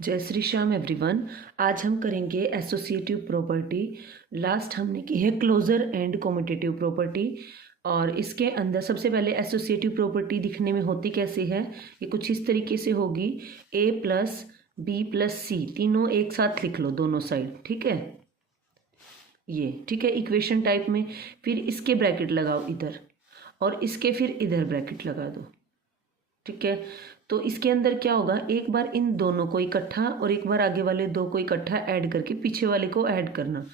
जय श्री श्याम एवरीवन। आज हम करेंगे एसोसिएटिव प्रॉपर्टी। लास्ट हमने की है क्लोजर एंड कम्यूटेटिव प्रॉपर्टी। और इसके अंदर सबसे पहले एसोसिएटिव प्रॉपर्टी दिखने में होती कैसे है, ये कुछ इस तरीके से होगी। a प्लस बी प्लस सी तीनों एक साथ लिख लो दोनों साइड, ठीक है। ये ठीक है इक्वेशन टाइप में। फिर इसके ब्रैकेट लगाओ इधर और इसके फिर इधर ब्रैकेट लगा दो, ठीक है। तो इसके अंदर क्या होगा, एक बार इन दोनों को इकट्ठा और एक बार आगे वाले दो को इकट्ठा ऐड करके पीछे वाले को ऐड करना।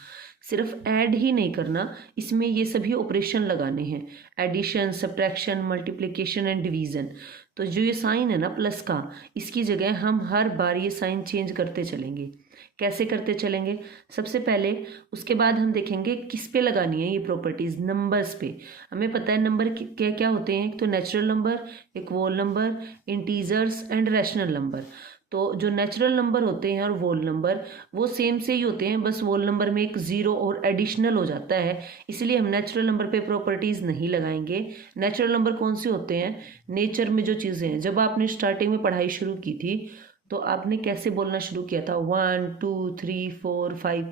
सिर्फ ऐड ही नहीं करना, इसमें ये सभी ऑपरेशन लगाने हैं, addition, subtraction, multiplication and division. तो जो ये साइन है ना प्लस का, इसकी जगह हम हर बार ये साइन चेंज करते चलेंगे। कैसे करते चलेंगे, सबसे पहले उसके बाद हम देखेंगे किस पे लगानी है ये प्रॉपर्टीज, नंबर्स पे। हमें पता है नंबर क्या क्या होते हैं, एक तो नेचुरल नंबर, एक whole number, integers and rational number. तो जो नेचुरल नंबर होते हैं और वोल नंबर वो सेम से ही होते हैं, बस वोल नंबर में एक जीरो और एडिशनल हो जाता है, इसलिए हम नेचुरल नंबर पे प्रॉपर्टीज नहीं लगाएंगे। नेचुरल नंबर कौन से होते हैं, नेचर में जो चीज़ें हैं। जब आपने स्टार्टिंग में पढ़ाई शुरू की थी तो आपने कैसे बोलना शुरू किया था, 1 2 3 4 5,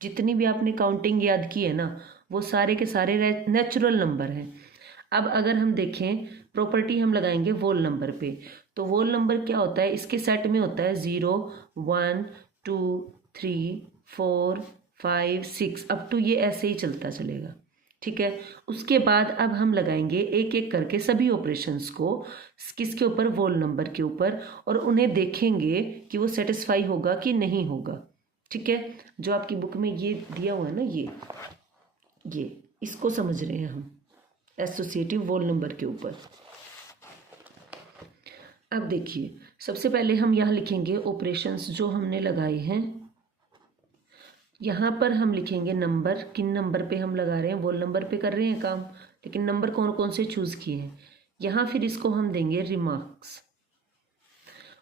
जितनी भी आपने काउंटिंग याद की है ना, वो सारे के सारे नेचुरल नंबर हैं। अब अगर हम देखें प्रॉपर्टी हम लगाएंगे वोल नंबर पे, तो वोल नंबर क्या होता है, इसके सेट में होता है 0 1 2 3 4 5 6 अप टू ये ऐसे ही चलता चलेगा, ठीक है। उसके बाद अब हम लगाएंगे एक एक करके सभी ऑपरेशंस को, किसके ऊपर, वोल नंबर के ऊपर, और उन्हें देखेंगे कि वो सेटिस्फाई होगा कि नहीं होगा, ठीक है। जो आपकी बुक में ये दिया हुआ है ना, ये इसको समझ रहे हैं हम, एसोसिएटिव वोल नंबर के ऊपर। अब देखिए सबसे पहले हम यहाँ लिखेंगे ऑपरेशंस जो हमने लगाए हैं। यहाँ पर हम लिखेंगे नंबर, किन नंबर पे हम लगा रहे हैं, वोल नंबर पे कर रहे हैं काम, लेकिन नंबर कौन कौन से चूज किए हैं। यहाँ फिर इसको हम देंगे रिमार्क्स।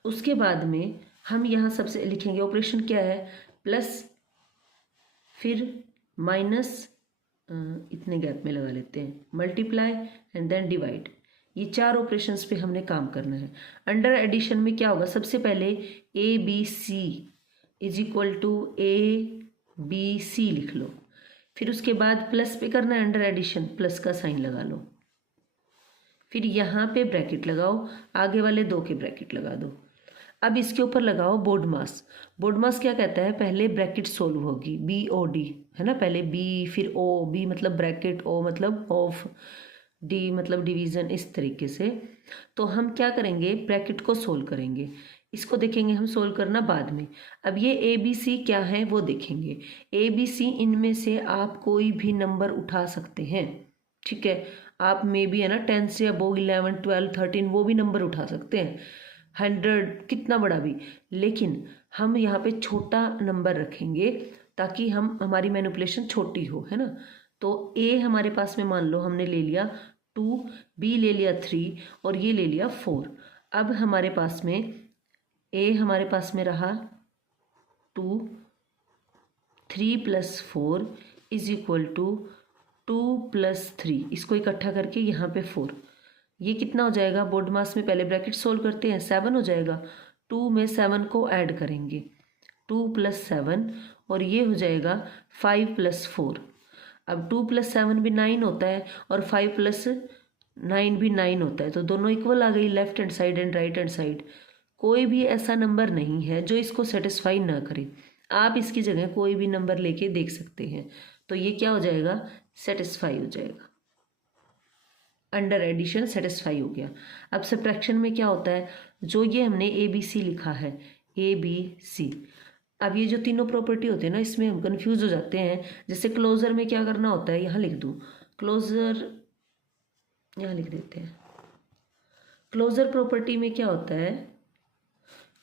उसके बाद में हम यहाँ सबसे लिखेंगे ऑपरेशन क्या है, प्लस फिर माइनस, इतने गैप में लगा लेते हैं, मल्टीप्लाई एंड देन डिवाइड। ये चार ऑपरेशंस पे हमने काम करना है। अंडर एडिशन में क्या होगा, सबसे पहले A B C is equal to A B C लिख लो। फिर उसके बाद प्लस पे करना है अंडर एडिशन, प्लस का साइन लगा लो। फिर यहाँ पे ब्रैकेट लगाओ, आगे वाले दो के ब्रैकेट लगा दो। अब इसके ऊपर लगाओ बोर्ड मास। बोर्ड मास क्या कहता है, पहले ब्रैकेट सोल्व होगी, बी ओ डी है ना, पहले बी फिर ओ, बी मतलब ब्रैकेट, ओ मतलब ऑफ, डी मतलब डिवीजन, इस तरीके से। तो हम क्या करेंगे, ब्रैकेट को सोल्व करेंगे, इसको देखेंगे हम सोल्व करना बाद में। अब ये ए बी सी क्या है वो देखेंगे। ए बी सी इनमें से आप कोई भी नंबर उठा सकते हैं, ठीक है। आप मे बी है ना 10 से अबो 11 12 13 वो भी नंबर उठा सकते हैं, 100 कितना बड़ा भी, लेकिन हम यहाँ पे छोटा नंबर रखेंगे ताकि हमारी मैनिपुलेशन छोटी हो, है ना। तो ए हमारे पास में मान लो हमने ले लिया 2, बी ले लिया 3 और ये ले लिया 4। अब हमारे पास में ए हमारे पास में रहा 2, 3 plus 4 is equal to 2 plus 3, इसको इकट्ठा करके यहाँ पे 4, ये कितना हो जाएगा, बोर्ड मास में पहले ब्रैकेट सोल्व करते हैं, 7 हो जाएगा। 2 में 7 को ऐड करेंगे, 2 प्लस 7, और ये हो जाएगा 5 प्लस 4। अब 2 प्लस 7 भी 9 होता है और 5 प्लस 9 भी 9 होता है, तो दोनों इक्वल आ गई, left hand side and right hand side. कोई भी ऐसा नंबर नहीं है जो इसको सेटिस्फाई ना करे, आप इसकी जगह कोई भी नंबर लेके देख सकते हैं, तो ये क्या हो जाएगा, सेटिस्फाई हो जाएगा। अंडर एडिशन सेटिस्फाई हो गया। अब सब्ट्रैक्शन में क्या होता है, जो ये हमने ए बी सी लिखा है, ए बी सी, अब ये जो तीनों प्रॉपर्टी होते हैं ना, इसमें हम कंफ्यूज हो जाते हैं। जैसे क्लोजर में क्या करना होता है, यहाँ लिख दूँ क्लोजर, यहाँ लिख देते हैं। क्लोजर प्रॉपर्टी में क्या होता है,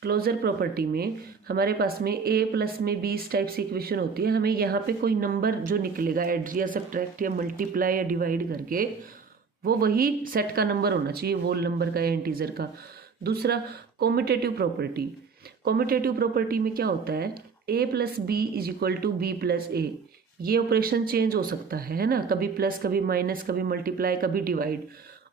क्लोजर प्रॉपर्टी में हमारे पास में ए प्लस में बी इस टाइप से इक्वेशन होती है, हमें यहाँ पे कोई नंबर जो निकलेगा ऐड या सब्ट्रैक्ट या मल्टीप्लाई या डिवाइड करके, वो वही सेट का नंबर होना चाहिए, वोल नंबर का या इंटीजर का। दूसरा कॉम्यूटेटिव प्रॉपर्टी, कॉम्यूटेटिव प्रॉपर्टी में क्या होता है, A plus B is equal to B plus A, ये ऑपरेशन चेंज हो सकता है ना, कभी प्लस कभी माइनस कभी मल्टीप्लाई कभी डिवाइड।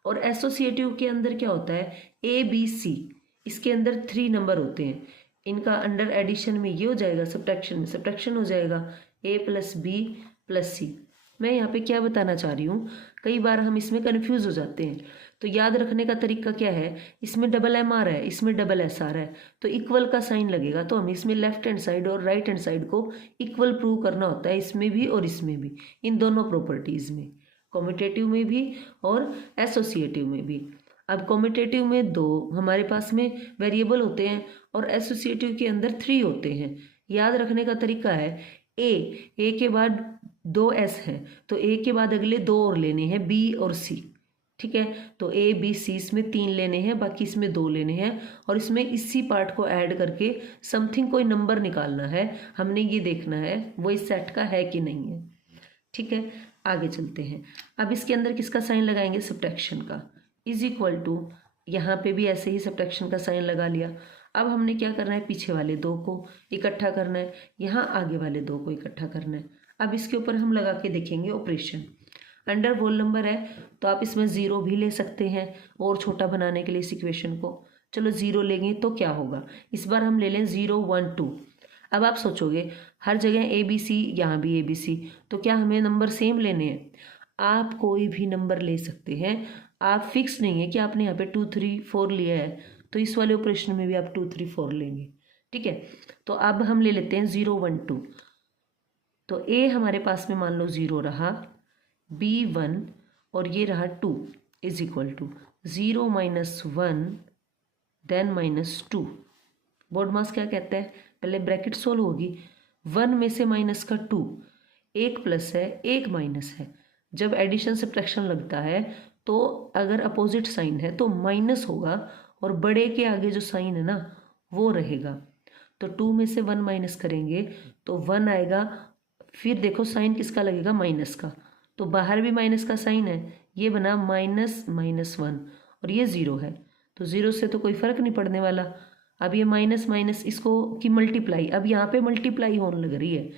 और एसोसिएटिव के अंदर क्या होता है, ए बी सी, इसके अंदर 3 नंबर होते हैं, इनका अंडर एडिशन में ये हो जाएगा, सब्ट्रैक्शन में सब्ट्रैक्शन हो जाएगा a प्लस बी प्लस सी। मैं यहाँ पे क्या बताना चाह रही हूँ, कई बार हम इसमें कंफ्यूज हो जाते हैं। तो याद रखने का तरीका क्या है, इसमें डबल एम आ रहा है, इसमें डबल एस आ रहा है, तो इक्वल का साइन लगेगा। तो हमें इसमें लेफ्ट हैंड साइड और राइट हैंड साइड को इक्वल प्रूव करना होता है, इसमें भी और इसमें भी, इन दोनों प्रॉपर्टीज़ में, कॉम्यूटेटिव में भी और एसोसिएटिव में भी। अब कॉम्यूटेटिव में 2 हमारे पास में वेरिएबल होते हैं और एसोसिएटिव के अंदर 3 होते हैं। याद रखने का तरीका है, ए के बाद 2 एस हैं, तो ए के बाद अगले 2 और लेने हैं, बी और सी। ठीक है, तो ए बी सी इसमें 3 लेने हैं, बाकी इसमें 2 लेने हैं, और इसमें इसी पार्ट को ऐड करके समथिंग कोई नंबर निकालना है। हमने ये देखना है वो इस सेट का है कि नहीं है। ठीक है, आगे चलते हैं। अब इसके अंदर किसका साइन लगाएंगे, सब्ट्रैक्शन का, इज इक्वल टू, यहाँ पे भी ऐसे ही सब्ट्रैक्शन का साइन लगा लिया। अब हमने क्या करना है, पीछे वाले 2 को इकट्ठा करना है, यहाँ आगे वाले 2 को इकट्ठा करना है। अब इसके ऊपर हम लगा के देखेंगे ऑपरेशन। अंडर होल नंबर है तो आप इसमें 0 भी ले सकते हैं और छोटा बनाने के लिए इस इक्वेशन को। चलो 0 लेंगे तो क्या होगा, इस बार हम ले लें 0 1 2। अब आप सोचोगे हर जगह ए बी सी, यहाँ भी ए बी सी, तो क्या हमें नंबर सेम लेने हैं? आप कोई भी नंबर ले सकते हैं, आप फिक्स नहीं है कि आपने यहाँ पे 2 3 4 लिया है, तो इस वाले ऑपरेशन में भी आप 2 3 4 लेंगे। ठीक है, तो अब हम ले लेते हैं 0 1 2। तो ए हमारे पास में मान लो 0 रहा, बी 1 और ये रहा 2 is equal to 0 minus 1 then minus 2। Board मास क्या कहता है, पहले ब्रैकेट सोल्व होगी, 1 में से माइनस का 2, एक प्लस है एक माइनस है। जब एडिशन सब्ट्रैक्शन लगता है तो अगर अपोजिट साइन है तो माइनस होगा और बड़े के आगे जो साइन है ना वो रहेगा। तो 2 में से 1 माइनस करेंगे तो 1 आएगा, फिर देखो साइन किसका लगेगा, माइनस का, तो बाहर भी माइनस का साइन है, ये बना माइनस माइनस 1 और ये 0 है, तो 0 से तो कोई फर्क नहीं पड़ने वाला। अब ये माइनस माइनस इसको की मल्टीप्लाई, अब यहाँ पे मल्टीप्लाई होने लग रही है,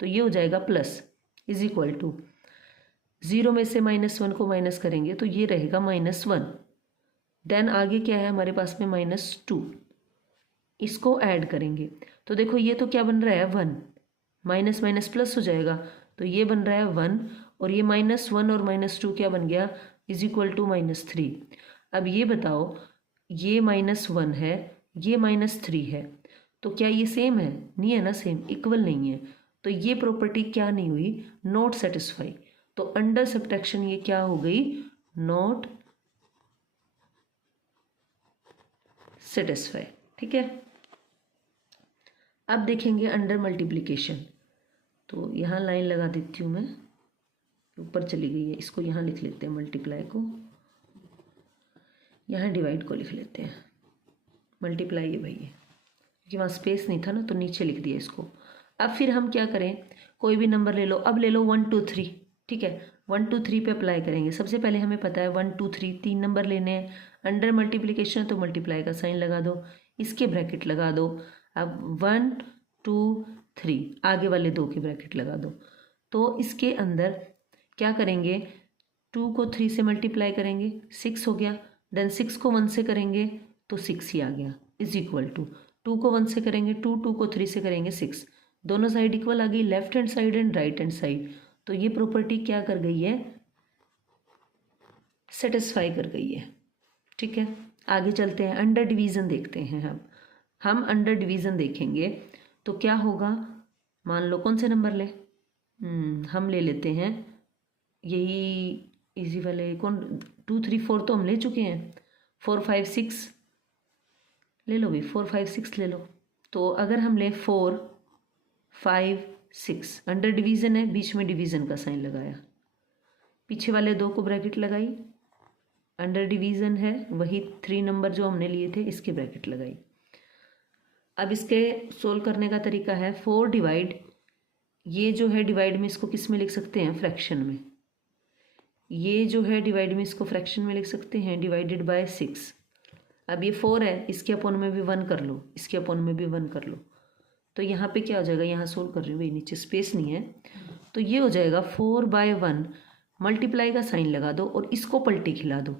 तो ये हो जाएगा प्लस इज इक्वल टू 0 में से माइनस 1 को माइनस करेंगे तो ये रहेगा माइनस 1। देन आगे क्या है हमारे पास में माइनस 2, इसको ऐड करेंगे तो देखो ये तो क्या बन रहा है 1, माइनस माइनस प्लस हो जाएगा, तो ये बन रहा है 1 और ये माइनस 1 और माइनस 2 क्या बन गया, इज इक्वल टू माइनस 3। अब ये बताओ, ये माइनस 1 है, ये माइनस 3 है, तो क्या ये सेम है? नहीं है ना, सेम, इक्वल नहीं है, तो ये प्रॉपर्टी क्या नहीं हुई, नॉट सेटिस्फाई। तो अंडर सब्ट्रैक्शन ये क्या हो गई, नॉट सेटिस्फाई। ठीक है, अब देखेंगे अंडर मल्टीप्लिकेशन। तो यहाँ लाइन लगा देती हूँ मैं, ऊपर चली गई है, इसको यहाँ लिख लेते हैं, मल्टीप्लाई को यहाँ डिवाइड को लिख लेते हैं, मल्टीप्लाई है भाई ये, क्योंकि वहाँ स्पेस नहीं था ना तो नीचे लिख दिया इसको। अब फिर हम क्या करें, कोई भी नंबर ले लो, अब ले लो 1 2 3। ठीक है, 1 2 3 पे अप्लाई करेंगे। सबसे पहले हमें पता है 1 2 3 3 नंबर लेने हैं, अंडर मल्टीप्लिकेशन तो मल्टीप्लाई का साइन लगा दो, इसके ब्रैकेट लगा दो। अब 1 2 3 आगे वाले 2 के ब्रैकेट लगा दो। तो इसके अंदर क्या करेंगे, 2 को 3 से मल्टीप्लाई करेंगे 6 हो गया, देन 6 को 1 से करेंगे तो 6 ही आ गया, इज इक्वल टू 2 को 1 से करेंगे 2, 2 को 3 से करेंगे 6, दोनों साइड इक्वल आ गई, left hand side and right hand side. तो ये प्रॉपर्टी क्या कर गई है, सेटिस्फाई कर गई है। ठीक है, आगे चलते हैं, अंडर डिवीज़न देखते हैं। हम अंडर डिवीज़न देखेंगे तो क्या होगा, मान लो कौन से नंबर ले, हम ले लेते हैं यही इजी वाले, कौन 2 3 4 तो हम ले चुके हैं, 4 5 6 ले लो भाई, 4 5 6 ले लो। तो अगर हम ले 4 5 6, अंडर डिवीज़न है, बीच में डिवीज़न का साइन लगाया, पीछे वाले 2 को ब्रैकेट लगाई, अंडर डिवीज़न है वही 3 नंबर जो हमने लिए थे इसके ब्रैकेट लगाई। अब इसके सोल्व करने का तरीका है 4 डिवाइड, ये जो है डिवाइड में इसको किस में लिख सकते हैं, फ्रैक्शन में, ये जो है डिवाइड में इसको फ्रैक्शन में लिख सकते हैं, डिवाइडेड बाय 6। अब ये 4 है, इसके अपॉन में भी 1 कर लो, इसके अपॉन में भी 1 कर लो, तो यहाँ पे क्या हो जाएगा, यहाँ सोल्व कर रही हूँ भाई, नीचे स्पेस नहीं है, तो ये हो जाएगा 4/1, मल्टीप्लाई का साइन लगा दो और इसको पलटी खिला दो,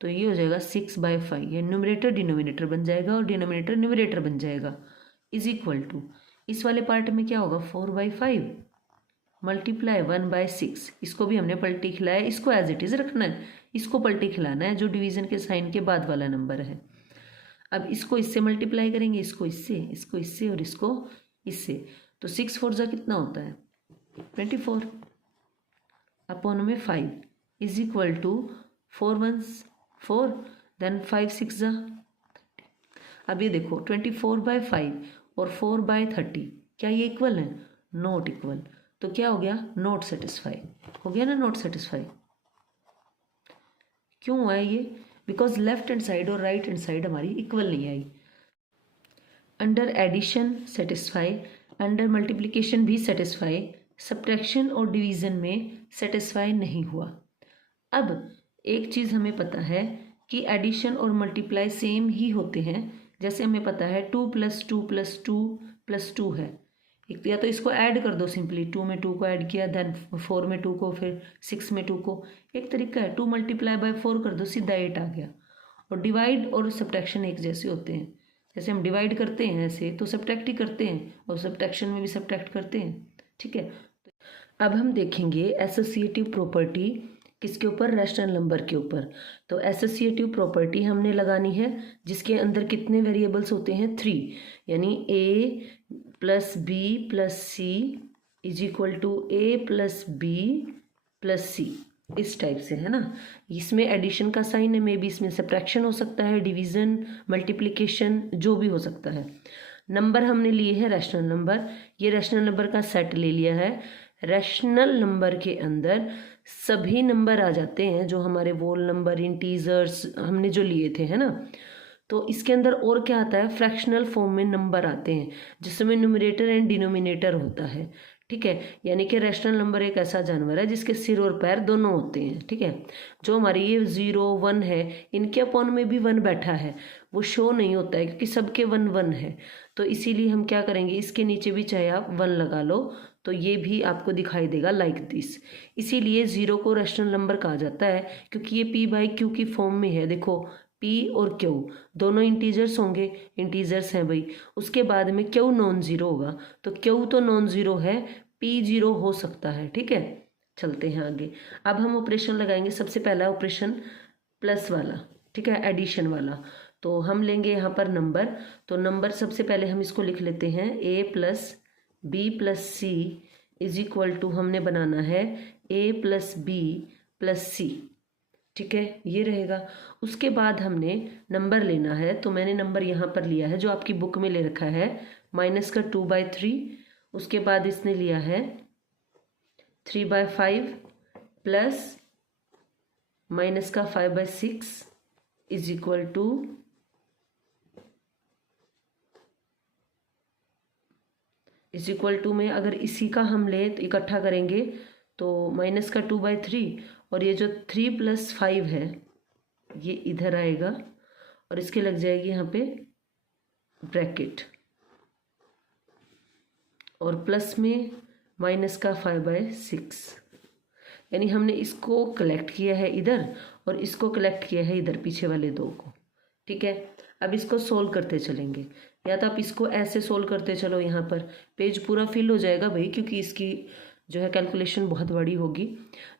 तो ये हो जाएगा 6/5, ये न्यूमरेटर डिनोमिनेटर बन जाएगा और डिनोमिनेटर न्यूमरेटर बन जाएगा, इज इक्वल टू, इस वाले पार्ट में क्या होगा 4/5 मल्टीप्लाई 1/6, इसको भी हमने पलटी खिलाया, इसको एज इट इज़ रखना है, इसको पलटी खिलाना है जो डिवीज़न के साइन के बाद वाला नंबर है। अब इसको इससे मल्टीप्लाई करेंगे, इसको इससे और इसको इससे, तो 6 4 जा कितना होता है 24 अपॉन में 5 इज इक्वल टू 4 1 4 देन 5 6 जा। अब ये देखो 24/5 और 4/30 क्या ये इक्वल है, नॉट इक्वल, तो क्या हो गया नॉट सेटिस्फाई, हो गया ना नॉट सेटिस्फाई। क्यों हुआ है ये, बिकॉज लेफ्ट हैंड साइड और राइट हैंड साइड हमारी इक्वल नहीं आई। Under addition satisfy, under multiplication भी सेटिस्फाई, सब्ट्रैक्शन और डिवीज़न में सेटिस्फाई नहीं हुआ। अब एक चीज़ हमें पता है कि एडिशन और मल्टीप्लाई सेम ही होते हैं, जैसे हमें पता है 2 + 2 + 2 + 2 है, एक तो या तो इसको ऐड कर दो सिंपली, 2 में 2 को ऐड किया, देन 4 में 2 को, फिर 6 में 2 को, एक तरीका है 2 × 4 कर दो, सीधा 8 आ गया। और डिवाइड और सब्ट्रैक्शन एक जैसे होते हैं, जैसे हम डिवाइड करते हैं ऐसे तो सब्ट्रैक्ट ही करते हैं, और सब्ट्रैक्शन में भी सब्ट्रैक्ट करते हैं, ठीक है। अब हम देखेंगे एसोसिएटिव प्रॉपर्टी किसके ऊपर, रैशनल नंबर के ऊपर। तो एसोसिएटिव प्रॉपर्टी हमने लगानी है जिसके अंदर कितने वेरिएबल्स होते हैं 3, यानी a + b + c is equal to a + b + c, इस टाइप से है ना। इसमें एडिशन का साइन है, मे बी इसमें सब्ट्रैक्शन हो सकता है, डिवीज़न, मल्टीप्लिकेशन, जो भी हो सकता है। नंबर हमने लिए हैं रैशनल नंबर, ये रैशनल नंबर का सेट ले लिया है। रैशनल नंबर के अंदर सभी नंबर आ जाते हैं जो हमारे वोल नंबर, इंटीजर्स हमने जो लिए थे, है ना। तो इसके अंदर और क्या आता है, फ्रैक्शनल फॉर्म में नंबर आते हैं जिसमें न्यूमरेटर एंड डिनोमिनेटर होता है, ठीक है। यानी कि रैशनल नंबर एक ऐसा जानवर है जिसके सिर और पैर दोनों होते हैं, ठीक है। जो हमारी ये 0 1 है, इनके अपॉन में भी 1 बैठा है, वो शो नहीं होता है क्योंकि सबके 1 1 है। तो इसीलिए हम क्या करेंगे, इसके नीचे भी चाहे आप 1 लगा लो तो ये भी आपको दिखाई देगा लाइक दिस। इसीलिए 0 को रैशनल नंबर कहा जाता है क्योंकि ये p/q की फॉर्म में है। देखो p और q दोनों इंटीजर्स होंगे, इंटीजर्स हैं भाई, उसके बाद में q नॉन ज़ीरो होगा, तो q तो नॉन ज़ीरो है, p 0 हो सकता है, ठीक है। चलते हैं आगे। अब हम ऑपरेशन लगाएंगे, सबसे पहला ऑपरेशन प्लस वाला, ठीक है, एडिशन वाला। तो हम लेंगे यहाँ पर नंबर, तो नंबर सबसे पहले हम इसको लिख लेते हैं a + b + c is equal to, हमने बनाना है a + b + c, ठीक है, ये रहेगा। उसके बाद हमने नंबर लेना है, तो मैंने नंबर यहाँ पर लिया है जो आपकी बुक में ले रखा है -2/3, उसके बाद इसने लिया है 3/5 प्लस -5/6 इज इक्वल टू में अगर इसी का हम ले तो इकट्ठा करेंगे तो -2/3, और ये जो 3 + 5 है ये इधर आएगा और इसके लग जाएगी यहाँ पे ब्रैकेट, और प्लस में -5/6, यानी हमने इसको कलेक्ट किया है इधर और इसको कलेक्ट किया है इधर, पीछे वाले दो को, ठीक है। अब इसको सोल्व करते चलेंगे, या तो आप इसको ऐसे सोल्व करते चलो, यहाँ पर पेज पूरा फिल हो जाएगा भाई, क्योंकि इसकी जो है कैलकुलेशन बहुत बड़ी होगी।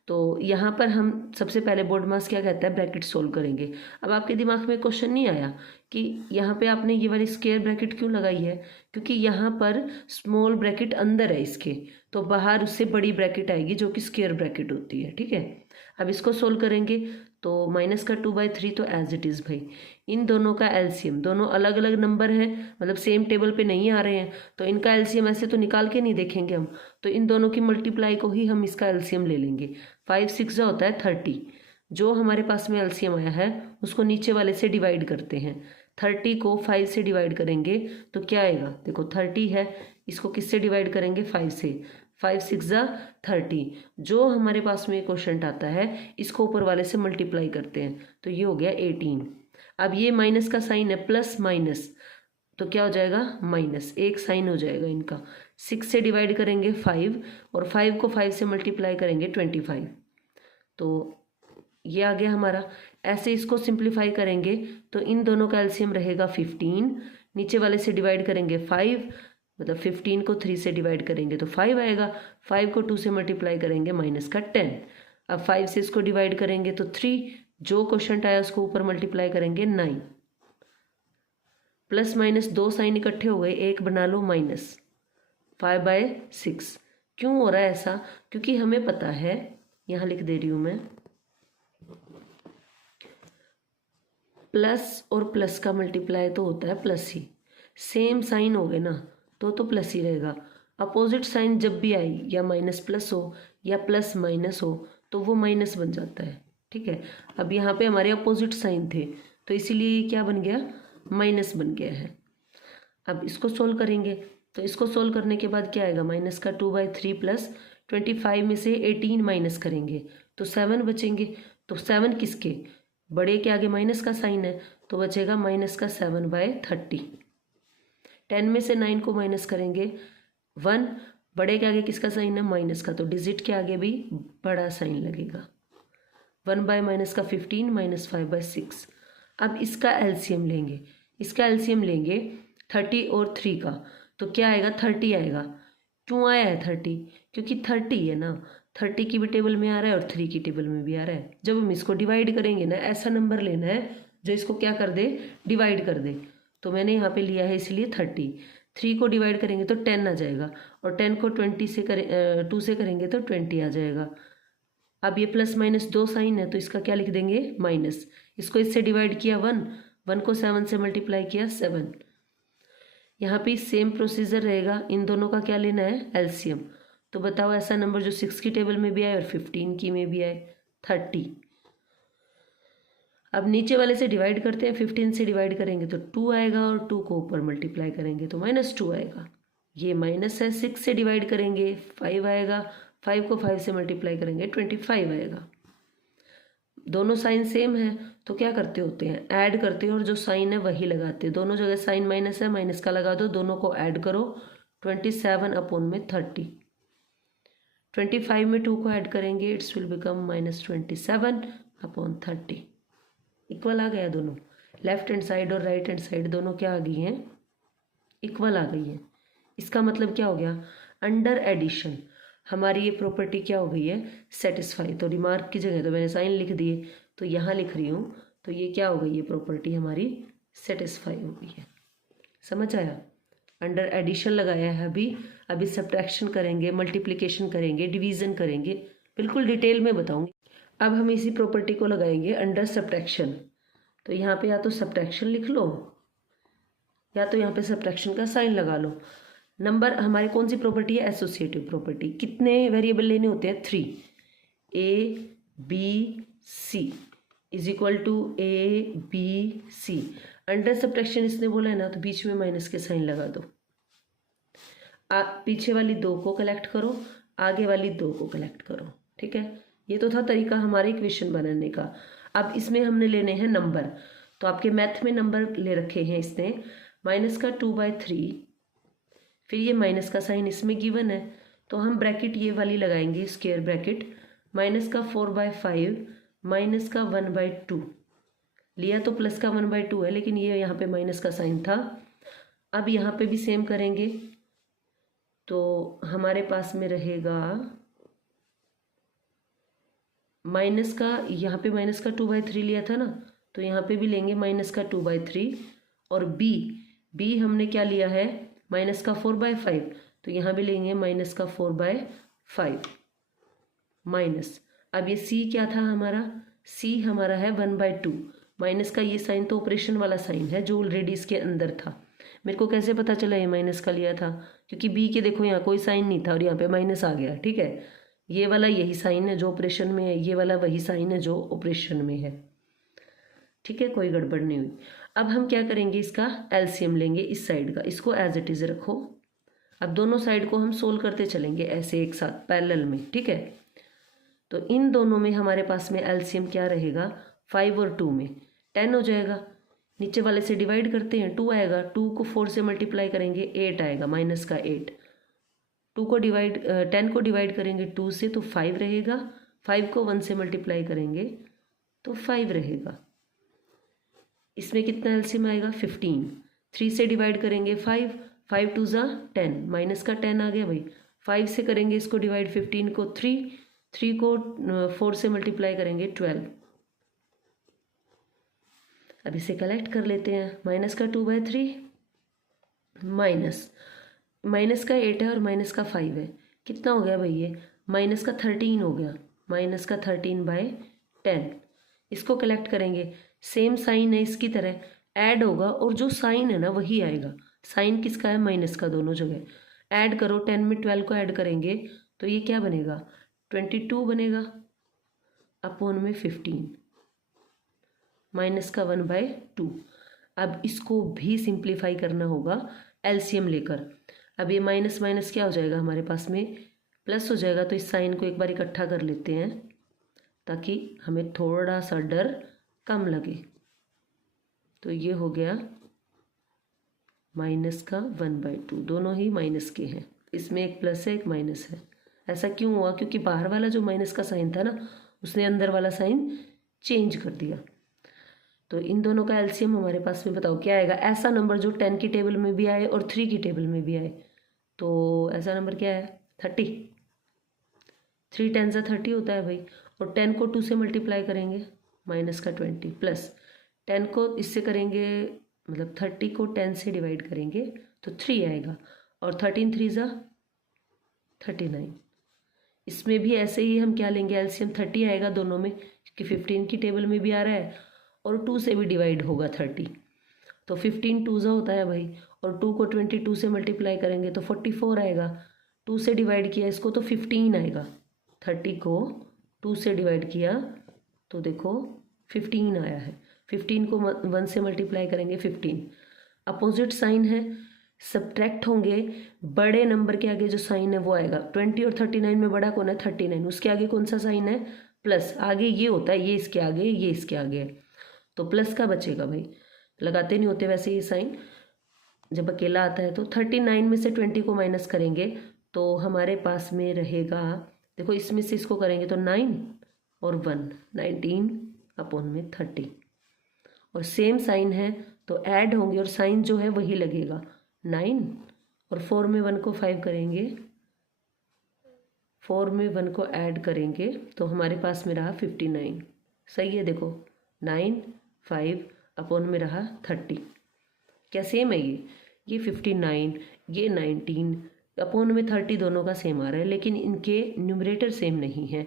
तो यहाँ पर हम सबसे पहले बोर्ड मास क्या कहता है, ब्रैकेट सोल्व करेंगे। अब आपके दिमाग में क्वेश्चन नहीं आया कि यहाँ पे आपने ये वाली स्क्वायर ब्रैकेट क्यों लगाई है, क्योंकि यहाँ पर स्मॉल ब्रैकेट अंदर है इसके, तो बाहर उससे बड़ी ब्रैकेट आएगी जो कि स्क्वायर ब्रैकेट होती है, ठीक है। अब इसको सोल्व करेंगे तो -2/3 तो एज इट इज़ भाई, इन दोनों का एलसीएम, दोनों अलग अलग नंबर हैं, मतलब सेम टेबल पे नहीं आ रहे हैं, तो इनका एलसीएम ऐसे तो निकाल के नहीं देखेंगे हम, तो इन दोनों की मल्टीप्लाई को ही हम इसका एलसीएम ले लेंगे। 5 6 होता है 30, जो हमारे पास में एलसीएम आया है उसको नीचे वाले से डिवाइड करते हैं। 30 को 5 से डिवाइड करेंगे तो क्या आएगा, देखो 30 है, इसको किससे डिवाइड करेंगे 5 से, 5 6 30, जो हमारे पास में क्वेश्चन आता है इसको ऊपर वाले से मल्टीप्लाई करते हैं, तो ये हो गया 18। अब ये माइनस का साइन है, प्लस माइनस, तो क्या हो जाएगा माइनस, एक साइन हो जाएगा इनका। 6 से डिवाइड करेंगे 5, और 5 को 5 से मल्टीप्लाई करेंगे 25, तो ये आ गया हमारा। ऐसे इसको सिंप्लीफाई करेंगे तो इन दोनों का एलसीएम रहेगा 15, नीचे वाले से डिवाइड करेंगे 5, मतलब 15 को 3 से डिवाइड करेंगे तो 5 आएगा। 5 को 2 से मल्टीप्लाई करेंगे माइनस का 10। अब 5 से इसको डिवाइड करेंगे तो 3, जो क्वेश्चन आया उसको ऊपर मल्टीप्लाई करेंगे 9। प्लस माइनस दो साइन इकट्ठे हो गए, एक बना लो माइनस, 5/6। क्यों हो रहा है ऐसा? क्योंकि हमें पता है, यहाँ लिख दे रही हूँ मैं, प्लस और प्लस का मल्टीप्लाई तो होता है प्लस ही। सेम साइन हो गए ना तो प्लस ही रहेगा। अपोजिट साइन जब भी आई, या माइनस प्लस हो या प्लस माइनस हो, तो वो माइनस बन जाता है। ठीक है, अब यहाँ पे हमारे अपोजिट साइन थे तो इसीलिए क्या बन गया, माइनस बन गया है। अब इसको सोल्व करेंगे तो इसको सोल्व करने के बाद क्या आएगा, माइनस का 2/3 प्लस 25 में से 18 माइनस करेंगे तो 7 बचेंगे। तो 7 किसके, बड़े के आगे माइनस का साइन है तो बचेगा माइनस का 7/30। 10 में से 9 को माइनस करेंगे 1, बड़े के आगे किसका साइन है, माइनस का, तो डिजिट के आगे भी बड़ा साइन लगेगा। 1/-15 माइनस 5/6। अब इसका एलसीएम लेंगे, इसका एलसीएम लेंगे 30 और 3 का, तो क्या आएगा, 30 आएगा। क्यों आया है 30? क्योंकि 30 है ना, 30 की भी टेबल में आ रहा है और 3 की टेबल में भी आ रहा है। जब हम इसको डिवाइड करेंगे ना, ऐसा नंबर लेना है जो इसको क्या कर दे, डिवाइड कर दे। तो मैंने यहाँ पे लिया है इसलिए 30। 3 को डिवाइड करेंगे तो 10 आ जाएगा, और 10 को 2 से करेंगे तो 20 आ जाएगा। अब ये प्लस माइनस दो साइन है तो इसका क्या लिख देंगे, माइनस। इसको इससे डिवाइड किया 1 को 7 से मल्टीप्लाई किया 7। यहाँ पे सेम प्रोसीजर रहेगा, इन दोनों का क्या लेना है, एलसीएम। तो बताओ ऐसा नंबर जो 6 की टेबल में भी आए और 15 की में भी आए, 30। अब नीचे वाले से डिवाइड करते हैं, 15 से डिवाइड करेंगे तो 2 आएगा, और 2 को ऊपर मल्टीप्लाई करेंगे तो -2 आएगा। ये माइनस है, 6 से डिवाइड करेंगे 5 आएगा, 5 को 5 से मल्टीप्लाई करेंगे 25 आएगा। दोनों साइन सेम है तो क्या करते होते हैं, ऐड करते हैं, और जो साइन है वही लगाते हैं। दोनों जगह साइन माइनस है, माइनस का लगा दो, दोनों को ऐड करो, 27/30। 25 में 2 को ऐड करेंगे, इट्स विल बिकम -27/30। इक्वल आ गया दोनों, लेफ्ट हैंड साइड और राइट हैंड साइड दोनों क्या आ गई हैं, इक्वल आ गई है। इसका मतलब क्या हो गया, अंडर एडिशन हमारी ये प्रॉपर्टी क्या हो गई है, सेटिस्फाई। तो रिमार्क की जगह तो मैंने साइन लिख दिए, तो यहाँ लिख रही हूँ, तो ये क्या हो गई, ये प्रॉपर्टी हमारी सेटिस्फाई हो गई है। समझ आया, अंडर एडिशन लगाया है। अभी सब्ट्रैक्शन करेंगे, मल्टीप्लिकेशन करेंगे, डिवीज़न करेंगे, बिल्कुल डिटेल में बताऊँगी। अब हम इसी प्रॉपर्टी को लगाएंगे अंडर सब्ट्रैक्शन। तो यहाँ पे या तो सब्ट्रैक्शन लिख लो, या तो यहाँ पे सब्ट्रैक्शन का साइन लगा लो। नंबर हमारी कौन सी प्रॉपर्टी है, एसोसिएटिव प्रॉपर्टी। कितने वेरिएबल लेने होते हैं, 3। ABC is equal to ABC। Under subtraction इसने बोला है ना, तो बीच में माइनस के साइन लगा दो। पीछे वाली 2 को कलेक्ट करो, आगे वाली 2 को कलेक्ट करो। ठीक है, ये तो था तरीका हमारे इक्वेशन बनाने का। अब इसमें हमने लेने हैं नंबर, तो आपके मैथ में नंबर ले रखे हैं इसने, माइनस का 2/3, फिर ये माइनस का साइन इसमें गिवन है, तो हम ब्रैकेट ये वाली लगाएंगे, स्क्वायर ब्रैकेट, माइनस का 4/5 माइनस का 1/2। लिया तो प्लस का 1/2 है, लेकिन ये यहाँ पे माइनस का साइन था। अब यहाँ पे भी सेम करेंगे, तो हमारे पास में रहेगा माइनस का, यहाँ पे माइनस का 2/3 लिया था ना, तो यहाँ पे भी लेंगे माइनस का 2/3। और बी हमने क्या लिया है, माइनस का 4/5, तो यहाँ भी लेंगे माइनस का 4/5 माइनस। अब ये सी क्या था हमारा, सी हमारा है 1/2। माइनस का ये साइन तो ऑपरेशन वाला साइन है जो ऑलरेडी इसके अंदर था। मेरे को कैसे पता चला ये माइनस का लिया था, क्योंकि बी के देखो यहाँ कोई साइन नहीं था और यहाँ पे माइनस आ गया। ठीक है, ये वाला यही साइन है जो ऑपरेशन में है, ये वाला वही साइन है जो ऑपरेशन में है। ठीक है, कोई गड़बड़ नहीं हुई। अब हम क्या करेंगे, इसका एलसीएम लेंगे इस साइड का, इसको एज इट इज रखो। अब दोनों साइड को हम सोल्व करते चलेंगे ऐसे एक साथ पैरेलल में। ठीक है, तो इन दोनों में हमारे पास में एलसीएम क्या रहेगा, 5 और 2 में 10 हो जाएगा। नीचे वाले से डिवाइड करते हैं, 2 आएगा, 2 को 4 से मल्टीप्लाई करेंगे 8 आएगा, माइनस का 8। 10 को डिवाइड करेंगे 2 से तो 5 रहेगा, 5 को 1 से मल्टीप्लाई करेंगे तो 5 रहेगा। इसमें कितना एलसीएम आएगा, 15। 3 से डिवाइड करेंगे 5, 5 2 ज़ा 10, माइनस का 10 आ गया भाई। 5 से करेंगे इसको डिवाइड 15 को 3, 3 को 4 से मल्टीप्लाई करेंगे 12। अब इसे कलेक्ट कर लेते हैं। माइनस का 2/3 माइनस का 8 है और माइनस का 5 है, कितना हो गया भाई ये? माइनस का 13 हो गया। माइनस का 13/10 इसको कलेक्ट करेंगे। सेम साइन है इसकी तरह, ऐड होगा और जो साइन है ना वही आएगा। साइन किसका है? माइनस का, दोनों जगह ऐड करो। 10 में 12 को ऐड करेंगे तो ये क्या बनेगा? 22 बनेगा अपॉन में 15, माइनस का 1/2। अब इसको भी सिंप्लीफाई करना होगा एलसीएम लेकर। अब ये माइनस माइनस क्या हो जाएगा हमारे पास में? प्लस हो जाएगा। तो इस साइन को एक बार इकट्ठा कर लेते हैं ताकि हमें थोड़ा सा डर कम लगे। तो ये हो गया माइनस का 1/2, दोनों ही माइनस के हैं। इसमें एक प्लस है एक माइनस है। ऐसा क्यों हुआ? क्योंकि बाहर वाला जो माइनस का साइन था ना, उसने अंदर वाला साइन चेंज कर दिया। तो इन दोनों का एलसीएम हमारे पास में बताओ क्या आएगा? ऐसा नंबर जो 10 की टेबल में भी आए और 3 की टेबल में भी आए। तो ऐसा नंबर क्या है? 30। 3 10 सा 30 होता है भाई। और 10 को 2 से मल्टीप्लाई करेंगे, माइनस का 20, प्लस 10 को इससे करेंगे, मतलब 30 को 10 से डिवाइड करेंगे तो 3 आएगा। और 13 3 ज़ा 39। इसमें भी ऐसे ही हम क्या लेंगे? एलसीएम 30 आएगा दोनों में, क्योंकि 15 की टेबल में भी आ रहा है और 2 से भी डिवाइड होगा 30। तो 15 2 ज़ा होता है भाई, और 2 को 22 से मल्टीप्लाई करेंगे तो 44 आएगा। 2 से डिवाइड किया इसको तो 15 आएगा। 30 को 2 से डिवाइड किया तो देखो 15 आया है। 15 को 1 से मल्टीप्लाई करेंगे 15। अपोजिट साइन है, सब्ट्रैक्ट होंगे। बड़े नंबर के आगे जो साइन है वो आएगा। 20 और 39 में बड़ा कौन है? 39। उसके आगे कौन सा साइन है? प्लस। आगे ये होता है, ये इसके आगे, ये इसके आगे है, तो प्लस का बचेगा भाई। लगाते नहीं होते वैसे ये साइन, जब अकेला आता है तो 39 में से 20 को माइनस करेंगे तो हमारे पास में रहेगा, देखो इसमें से इसको करेंगे तो 9 और 1, 19 अपॉन में 30। और सेम साइन है तो ऐड होंगे और साइन जो है वही लगेगा। 9 और 4 में 1 को 5 करेंगे, 4 में 1 को ऐड करेंगे तो हमारे पास में रहा 59। सही है, देखो 9 5 अपॉन में रहा 30। क्या सेम है? ये 59, ये 19 अपॉन में 30 दोनों का सेम आ रहा है, लेकिन इनके न्यूमरेटर सेम नहीं है।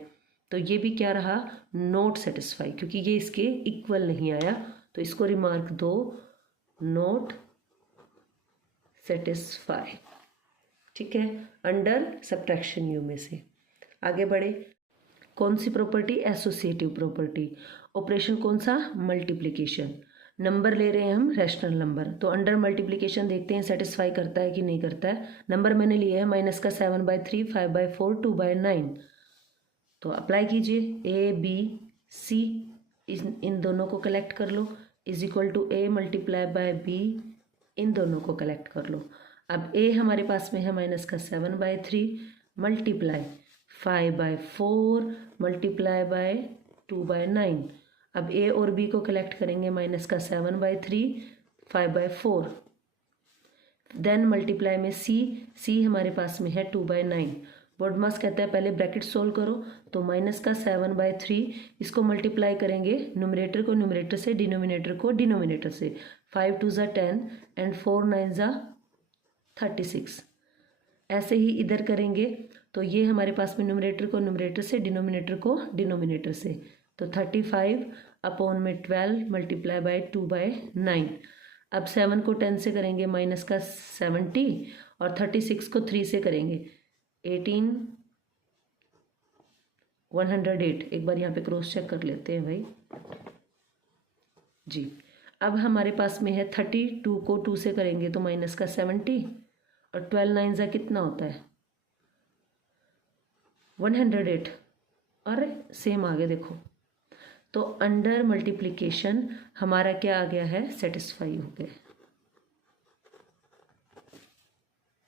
तो ये भी क्या रहा? नॉट सेटिस्फाई, क्योंकि ये इसके इक्वल नहीं आया। तो इसको रिमार्क दो, नॉट सेटिस्फाई। ठीक है, अंडर सब्ट्रैक्शन यू में से। आगे बढ़े। कौन सी प्रॉपर्टी? Associative property. ऑपरेशन कौन सा? मल्टीप्लिकेशन। नंबर ले रहे हैं हम, रैशनल नंबर, तो अंडर मल्टीप्लिकेशन देखते हैं सेटिस्फाई करता है कि नहीं करता है। नंबर मैंने लिया है माइनस का 7/3, 5/4, 2/9। तो अप्लाई कीजिए। ए बी सी इन दोनों को कलेक्ट कर लो, is equal to A multiply by B, इन दोनों को कलेक्ट कर लो। अब ए हमारे पास में है माइनस का 7/3 मल्टीप्लाई 5/4 मल्टीप्लाई बाय 2/9। अब ए और बी को कलेक्ट करेंगे, माइनस का 7/3 5/4, देन मल्टीप्लाई में सी हमारे पास में है 2/9। वर्डमास कहता है पहले ब्रैकेट सोल्व करो, तो माइनस का 7/3 इसको मल्टीप्लाई करेंगे न्यूमरेटर को न्यूमरेटर से, डिनोमिनेटर को डिनोमिनेटर से। 5 2 ज़ा 10 एंड 4 9 ज़ा 36। ऐसे ही इधर करेंगे तो ये हमारे पास में न्यूमरेटर को न्यूमरेटर से, डिनोमिनेटर को डिनोमिनेटर से। तो 35 अपॉन में 12 मल्टीप्लाई बाय 2/9। अब 7 को 10 से करेंगे, माइनस का 70, और 36 को 3 से करेंगे 18 108। एक बार यहाँ पे क्रॉस चेक कर लेते हैं भाई जी। अब हमारे पास में है 32 को 2 से करेंगे तो माइनस का 70, और 12 9 ज़ा कितना होता है? 108। अरे सेम आ गया देखो। तो अंडर मल्टीप्लिकेशन हमारा क्या आ गया है? सेटिस्फाई हो गया।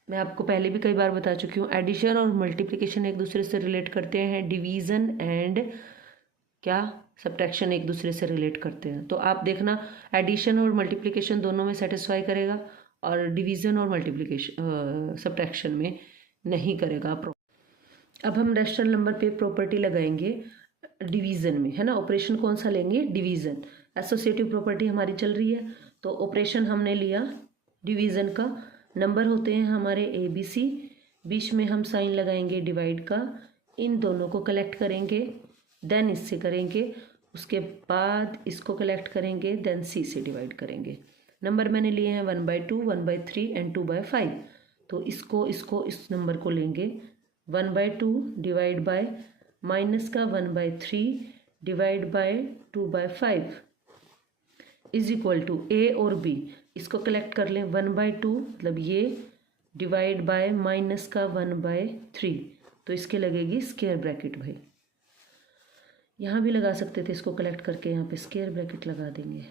मैं आपको पहले भी कई बार बता चुकी हूँ, एडिशन और मल्टीप्लिकेशन एक दूसरे से रिलेट करते हैं, डिवीज़न एंड क्या? सब्ट्रैक्शन एक दूसरे से रिलेट करते हैं। तो आप देखना एडिशन और मल्टीप्लिकेशन दोनों में सेटिस्फाई करेगा और डिवीज़न और मल्टीप्लिकेशन सब्ट्रैक्शन में नहीं करेगा। अब हम रैशनल नंबर पे प्रॉपर्टी लगाएंगे डिवीज़न में, है ना। ऑपरेशन कौन सा लेंगे? डिवीज़न। एसोसिएटिव प्रॉपर्टी हमारी चल रही है, तो ऑपरेशन हमने लिया डिवीज़न का। नंबर होते हैं हमारे ABC, बीच में हम साइन लगाएंगे डिवाइड का, इन दोनों को कलेक्ट करेंगे, देन इससे करेंगे, उसके बाद इसको कलेक्ट करेंगे, देन C से डिवाइड करेंगे। नंबर मैंने लिए हैं 1/2, 1/3 एंड 2/5। तो इसको इस नंबर को लेंगे 1/2 डिवाइड बाय माइनस का 1/3 divide by 2/5 is equal to A और B। इसको कलेक्ट कर लें 1/2 मतलब ये डिवाइड बाय माइनस का 1/3, तो इसके लगेगी स्क्वायर ब्रैकेट। भाई यहाँ भी लगा सकते थे, इसको कलेक्ट करके यहाँ पे स्क्वायर ब्रैकेट लगा देंगे।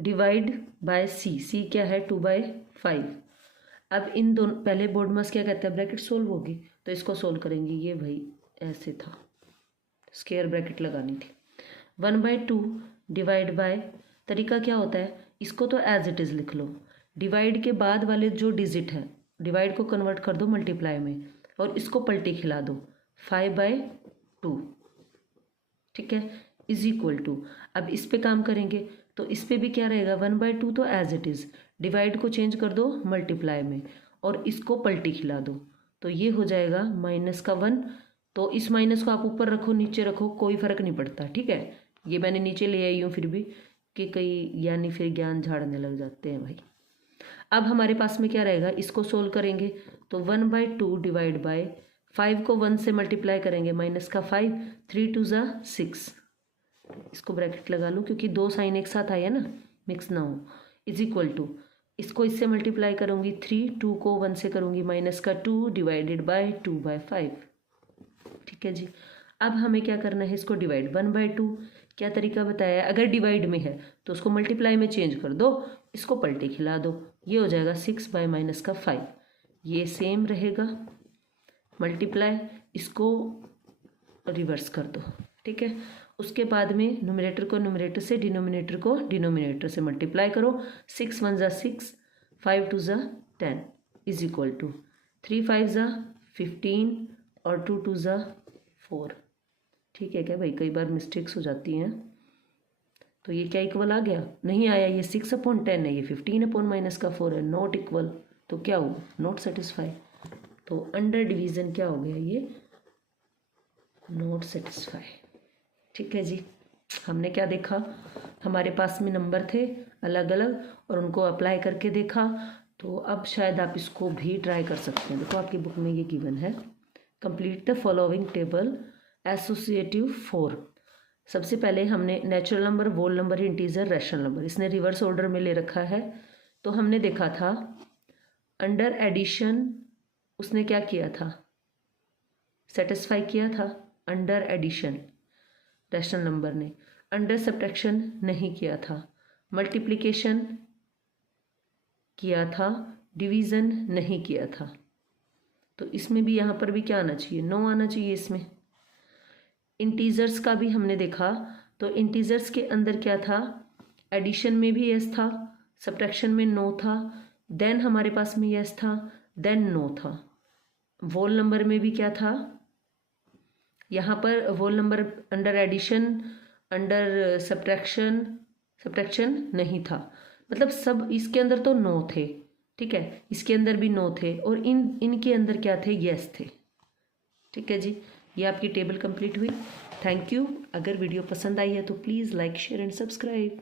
डिवाइड बाय C क्या है? 2/5। अब इन दोनों, पहले बोर्ड मास क्या कहता है? ब्रैकेट सोल्व होगी, तो इसको सोल्व करेंगे। ये भाई ऐसे था, स्क्वायर ब्रैकेट लगानी थी। 1/2 डिवाइड बाय, तरीका क्या होता है, इसको तो एज इट इज़ लिख लो, डिवाइड के बाद वाले जो डिजिट है डिवाइड को कन्वर्ट कर दो मल्टीप्लाई में और इसको पलटी खिला दो 5/2, ठीक है, इज इक्वल टू। अब इस पे काम करेंगे तो इस पे भी क्या रहेगा? 1/2 तो एज इट इज़, डिवाइड को चेंज कर दो मल्टीप्लाई में और इसको पलटी खिला दो, तो ये हो जाएगा -1। तो इस माइनस को आप ऊपर रखो नीचे रखो कोई फ़र्क नहीं पड़ता, ठीक है। ये मैंने नीचे ले आई हूँ फिर भी, कि कई यानी फिर ज्ञान झाड़ने लग जाते हैं भाई। अब हमारे पास में क्या रहेगा? इसको सोल्व करेंगे तो 1/2 डिवाइड बाय 5 को 1 से मल्टीप्लाई करेंगे, माइनस का 5, 3 2 ज़ा 6, इसको ब्रैकेट लगा लूँ क्योंकि दो साइन एक साथ आया ना, मिक्स ना हो, इज इक्वल टू, इसको इससे मल्टीप्लाई करूँगी 3, 2 को 1 से करूँगी माइनस का 2 डिवाइडेड बाय 2/5, ठीक है जी। अब हमें क्या करना है? इसको डिवाइड 1/2 क्या तरीका बताया? अगर डिवाइड में है तो उसको मल्टीप्लाई में चेंज कर दो, इसको पलटी खिला दो, ये हो जाएगा 6/-5। ये सेम रहेगा, मल्टीप्लाई, इसको रिवर्स कर दो, ठीक है। उसके बाद में न्यूमरेटर को न्यूमरेटर से, डिनोमिनेटर को डिनोमिनेटर से मल्टीप्लाई करो। 6 1 ज़ा 6, 5 2 ज़ा 10 इज इक्वल टू 3 5 ज़ा 15 और 2 2 ज़ा 4, ठीक है क्या भाई? कई बार मिस्टेक्स हो जाती हैं। तो ये क्या इक्वल आ गया? नहीं आया, ये 6/10 है, ये 15/-4 है, नॉट इक्वल। तो क्या हुआ? Not satisfy. तो अंडर डिवीज़न क्या हो गया? ये नॉट सेटिस्फाई, ठीक है जी। हमने क्या देखा? हमारे पास में नंबर थे अलग अलग और उनको अप्लाई करके देखा। तो अब शायद आप इसको भी ट्राई कर सकते हैं। देखो आपकी बुक में ये गिवन है, complete the following table associative 4। सबसे पहले हमने natural number, whole number, integer, rational number, इसने रिवर्स ऑर्डर में ले रखा है। तो हमने देखा था अंडर एडिशन उसने क्या किया था? सेटिस्फाई किया था अंडर एडिशन रैशनल नंबर ने। अंडर सब्ट्रैक्शन नहीं किया था, मल्टीप्लिकेशन किया था, डिवीज़न नहीं किया था। तो इसमें भी यहाँ पर भी क्या आना चाहिए? 9 आना चाहिए इसमें। इंटीजर्स का भी हमने देखा, तो इंटीजर्स के अंदर क्या था? एडिशन में भी यस था, सब्ट्रैक्शन में नो था, देन हमारे पास में यस था, देन नो था। होल नंबर में भी क्या था? यहाँ पर whole number under addition, under subtraction नहीं था, मतलब सब इसके अंदर तो नो थे, ठीक है, इसके अंदर भी नो थे और इनके अंदर क्या थे? यस थे, ठीक है जी। ये आपकी टेबल कंप्लीट हुई। Thank you. अगर वीडियो पसंद आई है तो please like, share and subscribe.